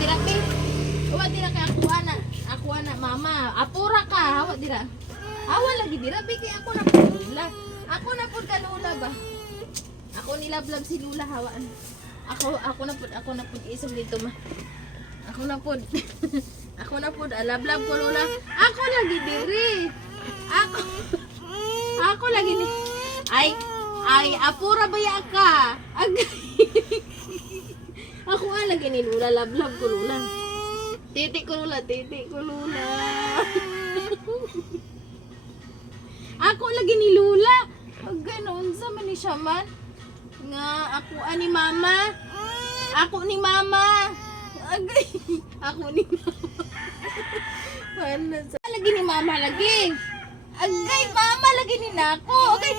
dira pi. Wa dira kay ako ana mama. Apura ka, hawa dira. Hawa lagi dira pi kay ako na pud lula. Ako na pud ka lula ba. Ako nilablab si lula hawaan. Ako na pud isog dito ma. Ako na pud. Ako na pud alablab ko lula. Ako lagi diri. Ako lagi ni. Ay, apura baya ka. Ako lagi ni lula, lablab ko lula. Titik ko lula. Ako lagi ni lula. Ganon sa man ni siya man. Nga ako ani mama. Ako ni mama. Ako ni mama. Lagi ni mama lagi. Agay mama lagi ni nako. Agay.